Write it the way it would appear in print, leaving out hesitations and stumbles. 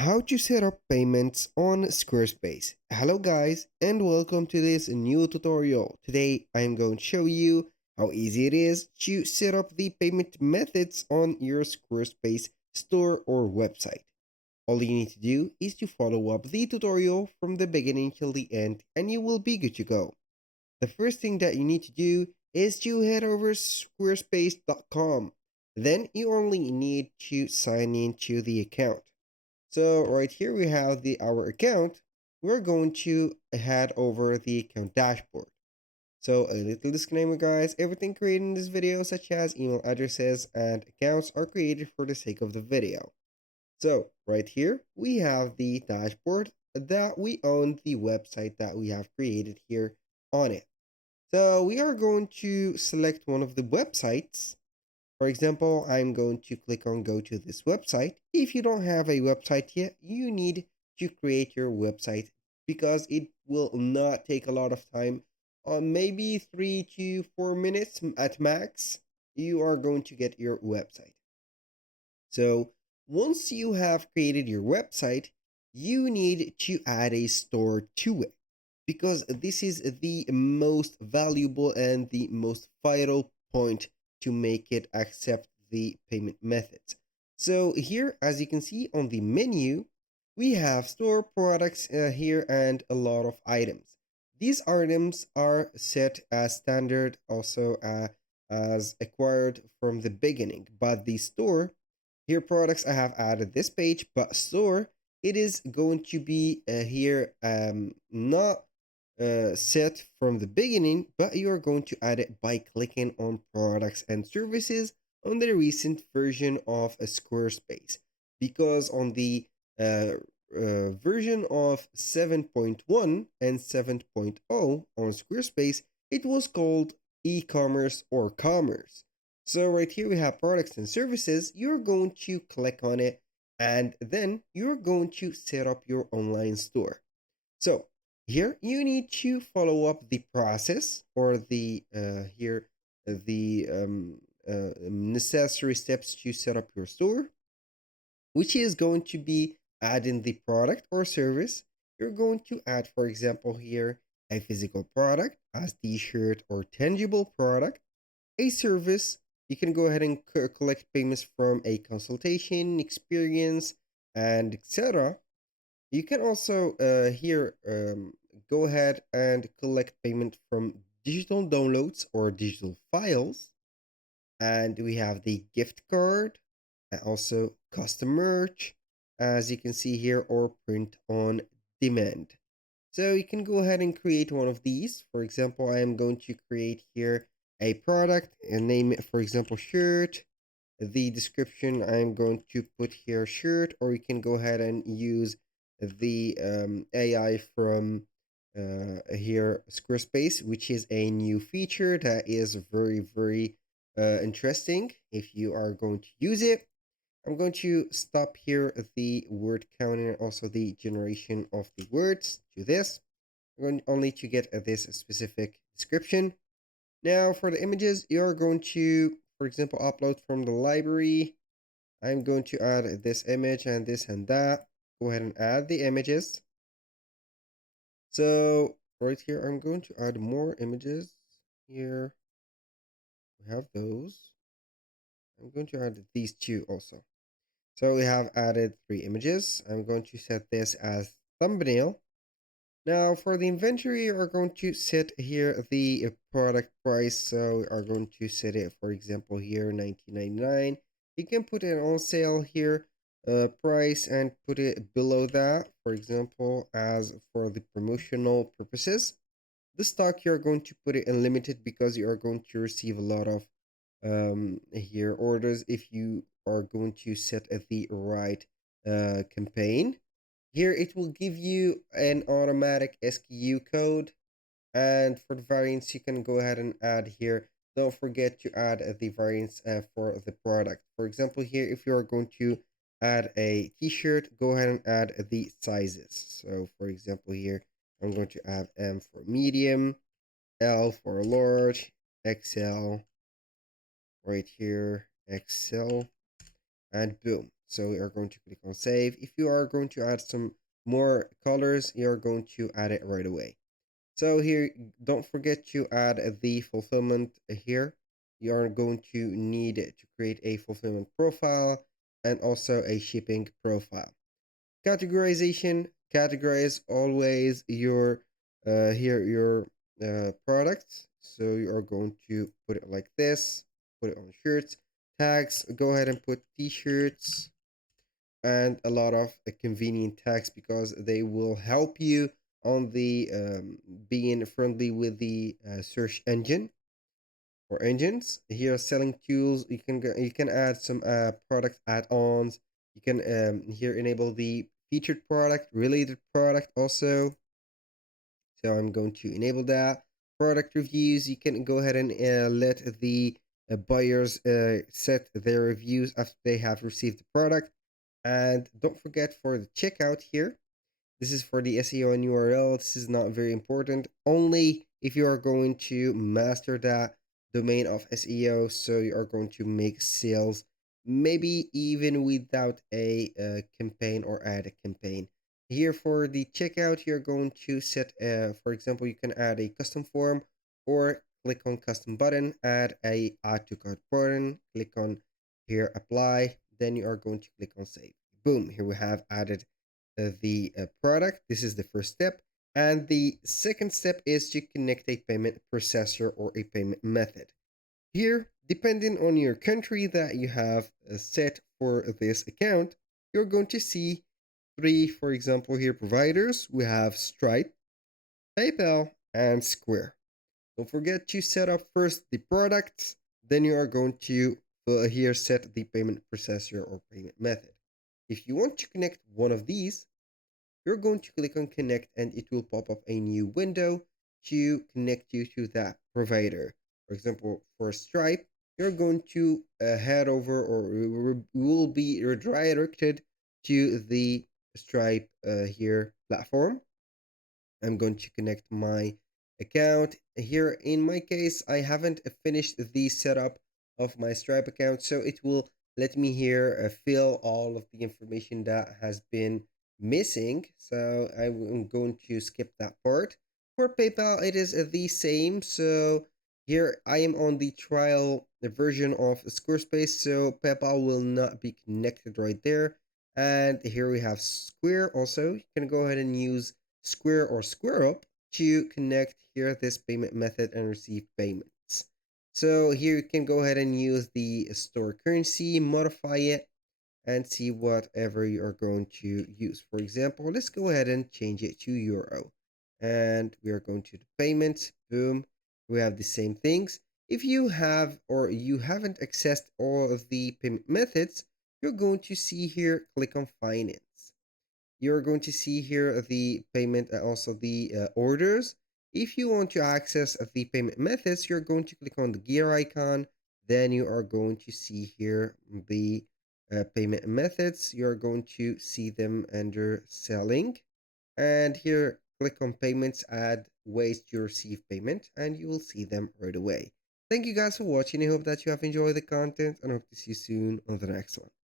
How to set up payments on Squarespace. Hello guys and welcome to this new tutorial. Today I am going to show you how easy it is to set up the payment methods on your Squarespace store or website. All you need to do is to follow up the tutorial from the beginning till the end and you will be good to go. The first thing that you need to do is to head over squarespace.com. Then you only need to sign into the account. So right here we have our account. We're going to head over the account dashboard. So a little disclaimer guys, everything created in this video such as email addresses and accounts are created for the sake of the video. So right here we have the dashboard that we own the website that we have created here on it. So we are going to select one of the websites. For example, I'm going to click on go to this website. If you don't have a website yet, you need to create your website because it will not take a lot of time. Maybe 3 to 4 minutes at max, you are going to get your website. So once you have created your website, you need to add a store to it because this is the most valuable and the most vital point to make it accept the payment methods. So here, as you can see on the menu, we have store products here and a lot of items. These items are set as standard, also as acquired from the beginning, but the store, here products I have added this page, but store, it is going to be here not set from the beginning, but you are going to add it by clicking on products and services on the recent version of a Squarespace, because on the version of 7.1 and 7.0 on Squarespace, it was called e-commerce or commerce. So right here we have products and services. You're going to click on it and then you're going to set up your online store. So here you need to follow up the process or the necessary steps to set up your store, which is going to be adding the product or service. You're going to add, for example, here a physical product as t-shirt or tangible product, a service. You can go ahead and collect payments from a consultation, experience, and etc. You can also here go ahead and collect payment from digital downloads or digital files. And we have the gift card and also custom merch, as you can see here, or print on demand. So you can go ahead and create one of these. For example, I am going to create here a product and name it, for example, shirt. The description, I'm going to put here shirt, or you can go ahead and use the AI from here Squarespace, which is a new feature that is very interesting if you are going to use it. I'm going to stop here the word count and also the generation of the words to this. I'm going only to get this specific description. Now for the images, you're going to, for example, upload from the library. I'm going to add this image and this and that. Go ahead and add the images. So right here, I'm going to add more images. Here we have those. I'm going to add these two also. So we have added 3 images. I'm going to set this as thumbnail. Now for the inventory, you are going to set here the product price. So we are going to set it, for example, here $19.99. You can put it on sale here price and put it below that, for example, as for the promotional purposes. The stock, you're going to put it unlimited because you are going to receive a lot of here orders if you are going to set at the right campaign. Here it will give you an automatic SKU code, and for the variants you can go ahead and add here. Don't forget to add the variants for the product. For example, here if you are going to add a t-shirt, go ahead and add the sizes. So for example, here I'm going to add M for medium, L for large, XL right here, XL, and boom. So we are going to click on save. If you are going to add some more colors, you're going to add it right away. So here, don't forget to add the fulfillment here. You are going to need to create a fulfillment profile and also a shipping profile. Categorization, categorize always your here your products. So you are going to put it like this, put it on shirts. Tags, go ahead and put t-shirts and a lot of convenient tags because they will help you on the being friendly with the search engine or engines. Here are selling tools. You can add some product add-ons. You can here enable the featured product, related product also. So I'm going to enable that. Product reviews, you can go ahead and let the buyers set their reviews after they have received the product. And don't forget for the checkout here, this is for the SEO and URL. This is not very important. Only if you are going to master that domain of SEO, so you are going to make sales, maybe even without a campaign or add a campaign. Here for the checkout, you're going to set, for example, you can add a custom form or click on custom button, add a add to cart button, click on here apply, then you are going to click on save. Boom, here we have added the product. This is the first step. And the second step is to connect a payment processor or a payment method. Here, depending on your country that you have set for this account, you're going to see three, for example, here providers. We have Stripe, PayPal, and Square. Don't forget to set up first the products, then you are going to here set the payment processor or payment method. If you want to connect one of these, you're going to click on connect and it will pop up a new window to connect you to that provider. For example, for Stripe, you're going to head over or will be redirected to the Stripe here platform. I'm going to connect my account. Here in my case, I haven't finished the setup of my Stripe account, so it will let me here fill all of the information that has been missing. So I'm going to skip that part. For PayPal, it is the same. So here I am on the trial version of Squarespace, so PayPal will not be connected right there. And here we have Square also. You can go ahead and use Square or SquareUp to connect here this payment method and receive payments. So here you can go ahead and use the store currency, modify it, and see whatever you are going to use. For example, let's go ahead and change it to euro. And we are going to the payments. Boom. We have the same things. If you have or you haven't accessed all of the payment methods, you're going to see here, click on finance. You're going to see here the payment and also the orders. If you want to access the payment methods, you're going to click on the gear icon. Then you are going to see here the payment methods. You're going to see them under selling. And here, click on payments, add ways to receive payment, and you will see them right away. Thank you guys for watching. I hope that you have enjoyed the content and hope to see you soon on the next one.